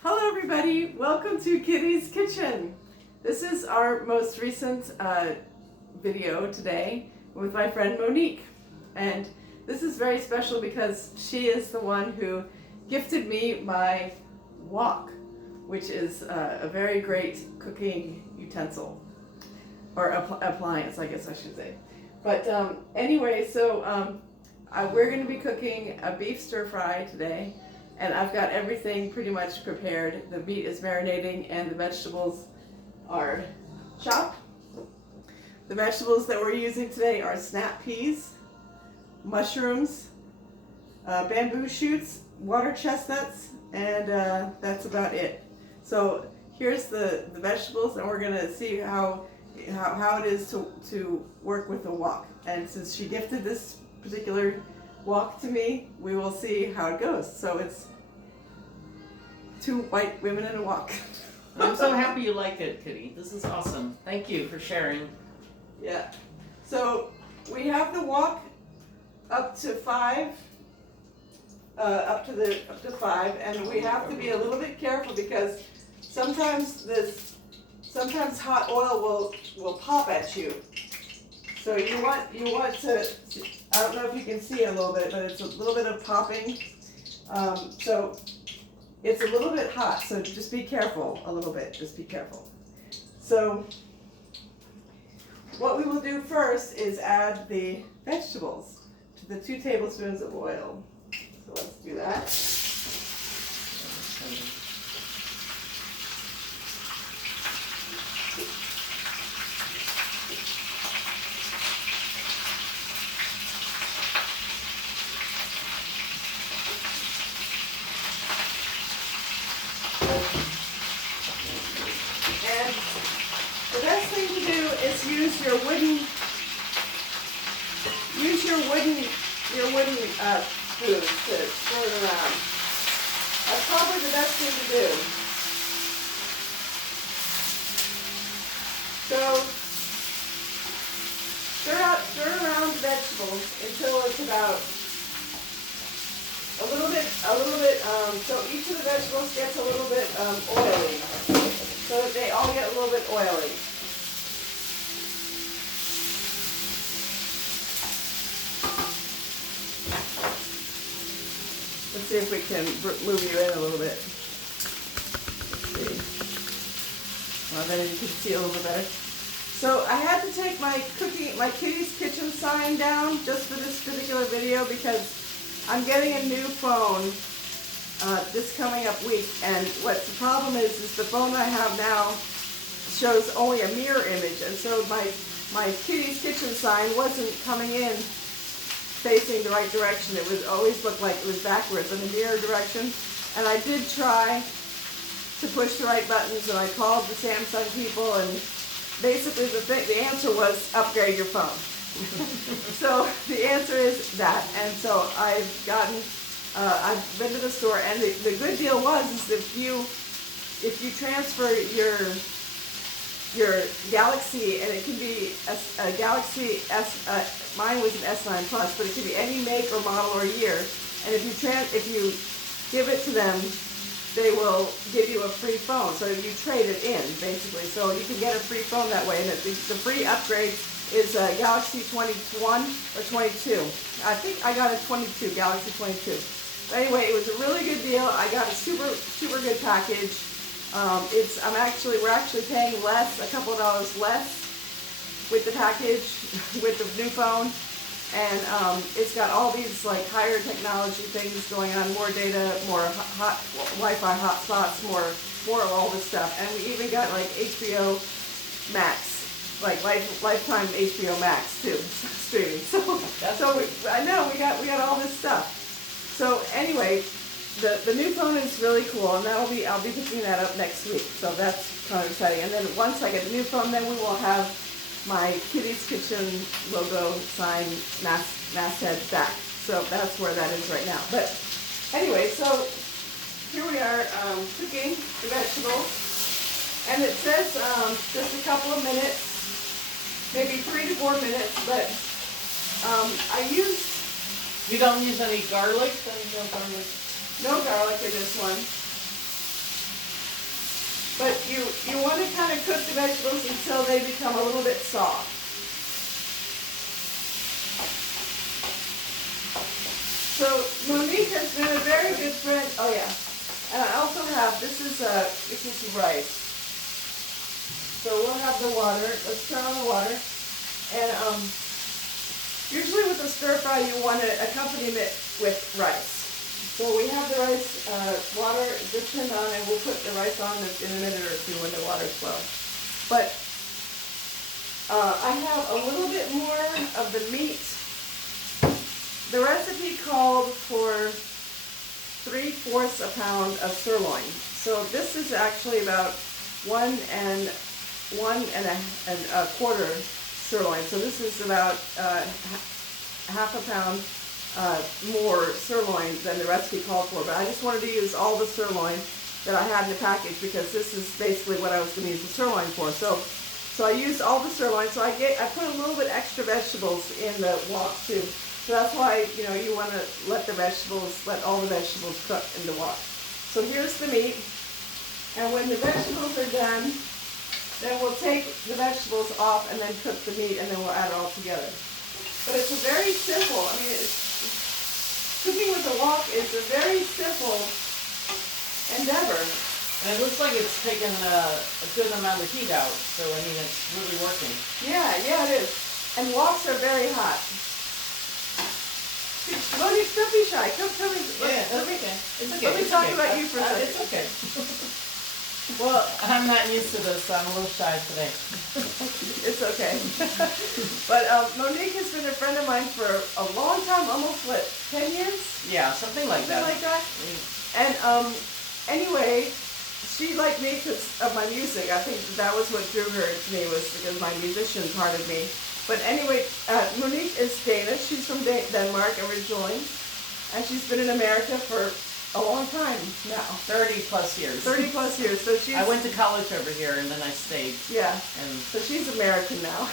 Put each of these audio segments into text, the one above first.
Hello everybody, welcome to Kitty's Kitchen. This is our most recent video today with my friend Monique. And this is very special because she is the one who gifted me my wok, which is a very great cooking utensil, or appliance, I guess I should say. But anyway, so we're going to be cooking a beef stir fry today. And I've got everything pretty much prepared. The meat is marinating and the vegetables are chopped. The vegetables that we're using today are snap peas, mushrooms, bamboo shoots, water chestnuts, and that's about it. So here's the vegetables, and we're gonna see how it is to work with the wok. And since she gifted this particular wok to me, we will see how it goes. So it's two white women in a wok. I'm so happy you like it, Kitty. This is awesome. Thank you for sharing. Yeah. So we have the wok up to five, up to five, and we have to be a little bit careful because sometimes hot oil will pop at you. So you want to, I don't know if you can see a little bit, but it's a little bit of popping. So it's a little bit hot, so just be careful a little bit, just be careful. So what we will do first is add the vegetables to the 2 tablespoons of oil. So let's do that. And the best thing to do is use your wooden spoon to stir it around. That's probably the best thing to do. So stir around the vegetables until it's about a little bit, so each of the vegetables gets a little bit oily, so that they all get a little bit oily. Let's see if we can move you in a little bit. Let's see. Well, then you can see a little bit better. So I had to take my Kitty's Kitchen sign down just for this particular video because I'm getting a new phone this coming up week, and what the problem is the phone I have now shows only a mirror image, and so my Kitty's Kitchen sign wasn't coming in facing the right direction. It would always look like it was backwards in the mirror direction, and I did try to push the right buttons, and I called the Samsung people, and basically the answer was upgrade your phone. So the answer is that, and so I've been to the store, and the good deal is if you transfer your Galaxy, and it can be a Galaxy S, mine was an S9 Plus, but it could be any make or model or year, and if you give it to them, they will give you a free phone. So you trade it in, basically. So you can get a free phone that way, and the free upgrade is a Galaxy 21 or 22. I think I got a 22, Galaxy 22. But anyway, it was a really good deal. I got a super good package. We're actually paying less, a couple of dollars less with the package, with the new phone. And it's got all these like higher technology things going on, more data, more Wi-Fi hotspots, more of all this stuff. And we even got like HBO Max, like lifetime HBO Max too, streaming. I know we got all this stuff. So anyway, the new phone is really cool, and I'll be picking that up next week. So that's kind of exciting. And then once I get the new phone, then we will have my Kitty's Kitchen logo sign masthead back. So that's where that is right now. But anyway, so here we are cooking the vegetables, and it says just a couple of minutes, maybe 3 to 4 minutes. But You don't use any garlic? No garlic. No garlic in this one. But you want to kind of cook the vegetables until they become a little bit soft. So Monique has been a very good friend. Oh yeah, and I also have this is rice. So we'll have the water. Let's turn on the water, and usually with a stir fry you want to accompany it with rice. So we have the rice water just turned on, and we'll put the rice on in a minute or two when the water's low. But I have a little bit more of the meat. The recipe called for 3/4 a pound of sirloin. So this is actually about one and a quarter sirloin. So this is about half a pound more sirloin than the recipe called for. But I just wanted to use all the sirloin that I had in the package because this is basically what I was going to use the sirloin for. So I used all the sirloin. So I put a little bit extra vegetables in the wok too. So that's why, you want to let all the vegetables cook in the wok. So here's the meat, and when the vegetables are done, then we'll take the vegetables off and then cook the meat, and then we'll add it all together. But it's a very simple, cooking with a wok is a very simple endeavor. And it looks like it's taken a good amount of heat out, so it's really working. Yeah, it is. And woks are very hot. Monique, don't be shy. Come me. Yeah, that's okay. It's okay. Let me talk about you for a second. It's okay. Well, I'm not used to this, so I'm a little shy today. It's okay. But Monique has been a friend of mine for a long time, almost 10 years? Yeah, something like that. And anyway, she liked me because of my music. I think that was what drew her to me, was because my musician part of me. But anyway, Monique is Danish. She's from Denmark originally, and she's been in America for a long time now. 30 plus years. 30 plus years. So I went to college over here, and then I stayed. Yeah. So she's American now.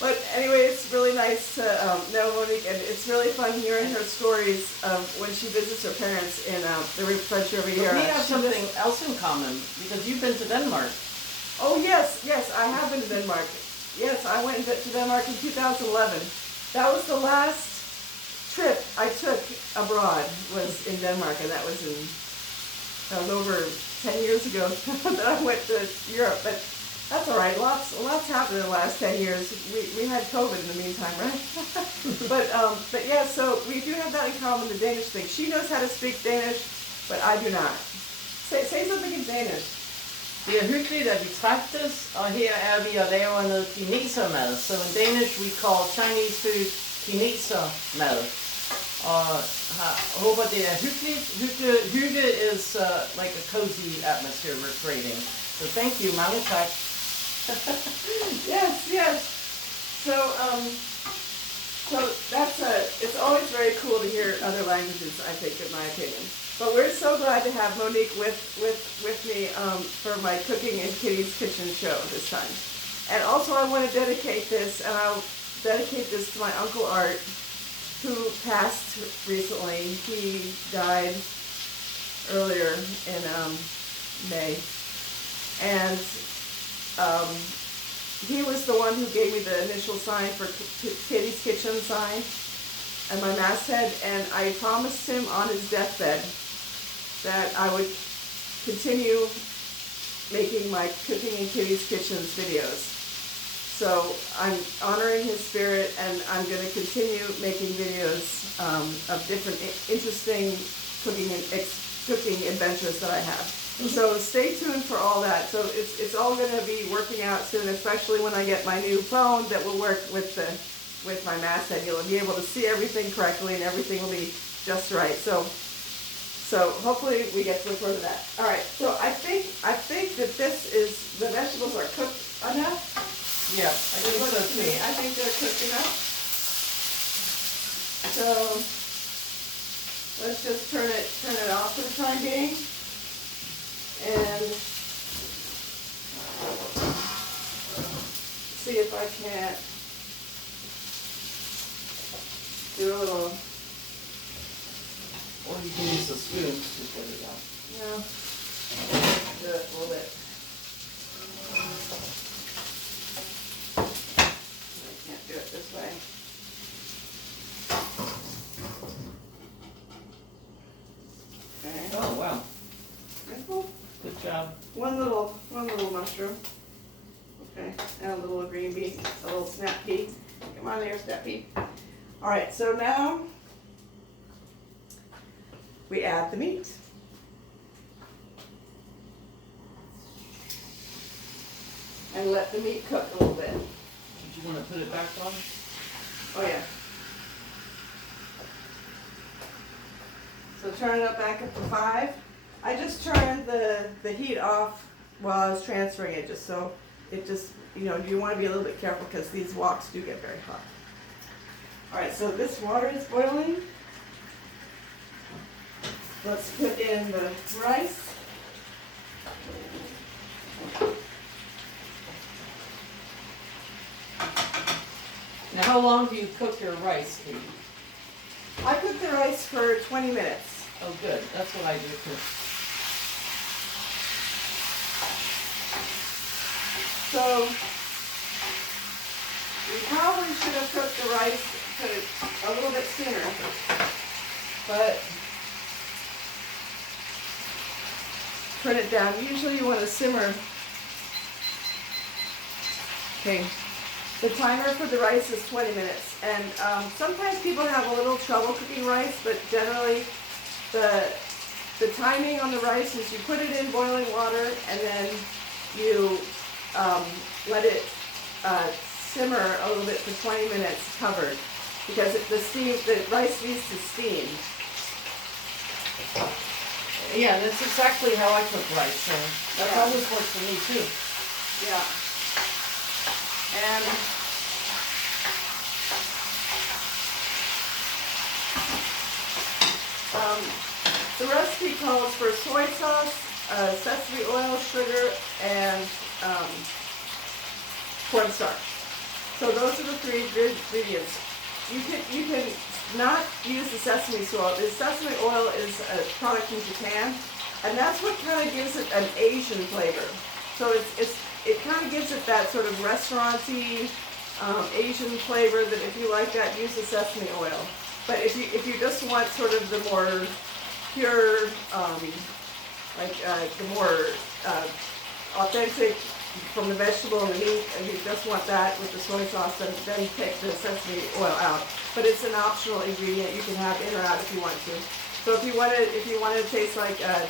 But anyway, it's really nice to know Monique, and it's really fun hearing her stories when she visits her parents in the Ridge every year. We have something else in common, because you've been to Denmark. Oh yes, I have been to Denmark. Yes, I went to Denmark in 2011. That was the last trip I took abroad, was in Denmark, and that was over 10 years ago that I went to Europe. But that's all right. Lots happened in the last 10 years. We had COVID in the meantime, right? but yeah, so we do have that in common, the Danish thing. She knows how to speak Danish, but I do not. Say something in Danish. Det er hyggeligt, at vi træffes, og her er vi og laver noget kinesermad. So in Danish we call Chinese food kinesermad. Og håber det er hyggeligt. Hygge is like a cozy atmosphere we're creating. So thank you, mange tak. Yes. So that's it's always very cool to hear other languages, I think, in my opinion. But we're so glad to have Monique with me for my Cooking in Kitty's Kitchen show this time. And also I want to dedicate this, and I'll dedicate this to my Uncle Art, who passed recently. He died earlier in May. And he was the one who gave me the initial sign for Kitty's Kitchen sign and my masthead, and I promised him on his deathbed that I would continue making my Cooking in Kitty's Kitchens videos. So I'm honoring his spirit, and I'm going to continue making videos of different interesting cooking adventures that I have. So stay tuned for all that. So it's all going to be working out soon, especially when I get my new phone that will work with my masthead. You'll be able to see everything correctly, and everything will be just right. So hopefully we get to record that. All right. So I think that the vegetables are cooked enough. Yeah, I think so too. I think they're cooked enough. So let's just turn it off for the time being. And see if I can't do a little. Or you can use the spoon to put it out. Yeah. Do it a little bit. I can't do it this way. Okay. Oh, wow. Simple. Good job. One little mushroom. Okay, and a little green bean, a little snap pea. Come on there, snap pea. All right, so now we add the meat. And let the meat cook a little bit. Did you want to put it back on? Oh yeah. So turn it back up to 5. I just turned the heat off while I was transferring it, just so it just, you want to be a little bit careful because these woks do get very hot. All right, so this water is boiling. Let's put in the rice. Now, how long do you cook your rice, Katie? I cook the rice for 20 minutes. Oh, good. That's what I do too. So we probably should have cooked the rice a little bit sooner, but turn it down. Usually you want to simmer. Okay. The timer for the rice is 20 minutes, and sometimes people have a little trouble cooking rice, but generally the timing on the rice is you put it in boiling water and then you let it simmer a little bit for 20 minutes covered, because the rice needs to steam. Yeah, that's exactly how I cook rice, so that's Yeah. always worked for me too. Yeah. And the recipe calls for soy sauce, sesame oil, sugar, and cornstarch. So those are the 3 ingredients. You can not use the sesame oil. The sesame oil is a product from Japan, and that's what kind of gives it an Asian flavor. So it kind of gives it that sort of restaurant-y Asian flavor, that if you like that, use the sesame oil. But if you just want sort of the more pure, the more authentic from the vegetable and the meat, and you just want that with the soy sauce, then take the sesame oil out. But it's an optional ingredient. You can have in or out if you want to. So if you want to taste like an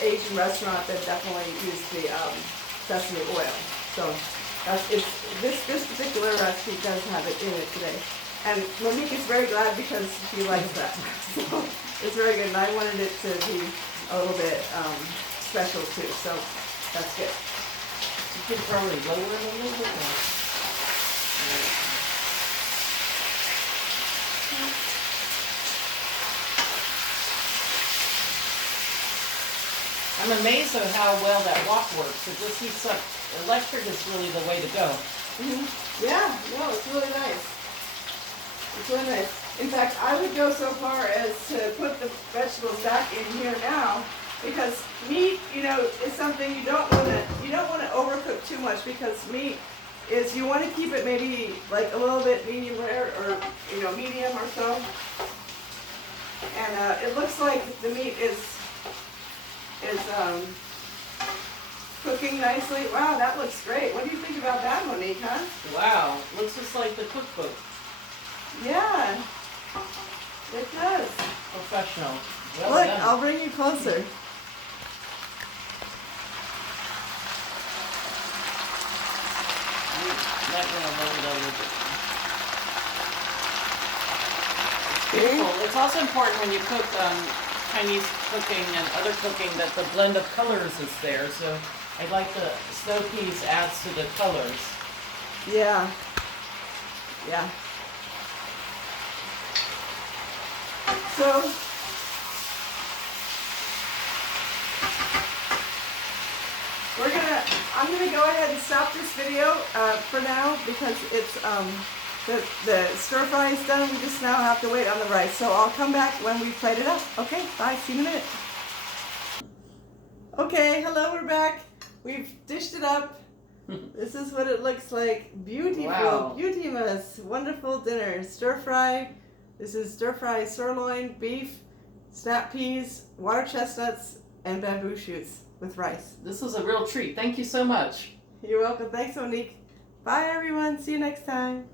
Asian restaurant, then definitely use the sesame oil. So this particular recipe does have it in it today. And Monique is very glad because she likes that. So it's very good, and I wanted it to be a little bit special too. So that's good. You could probably lower it a little bit more. I'm amazed at how well that wok works. It just heats up. Electric is really the way to go. Mm-hmm. Yeah, no, it's really nice. It's really nice. In fact, I would go so far as to put the vegetables back in here now, because meat, is something you don't want to overcook too much, because meat is, you want to keep it maybe like a little bit medium rare, or medium or so. And it looks like the meat is cooking nicely. Wow, that looks great. What do you think about that, Monique, huh? Wow, looks just like the cookbook. Yeah, it does. Professional. Well Look, done. I'll bring you closer. Might want to lower it a little bit. Okay. Beautiful. It's also important when you cook Chinese cooking and other cooking that the blend of colors is there. So I like the snow peas adds to the colors. Yeah. Yeah. So I'm gonna go ahead and stop this video for now, because it's the stir fry is done. We just now have to wait on the rice. So I'll come back when we plate it up. Okay, bye. See you in a minute. Okay, hello, we're back. We've dished it up. This is what it looks like. Beautiful, Wow. beautimous, wonderful dinner. Stir fry. This is stir fry sirloin, beef, snap peas, water chestnuts, and bamboo shoots with rice. This was a real treat. Thank you so much. You're welcome. Thanks, Monique. Bye, everyone. See you next time.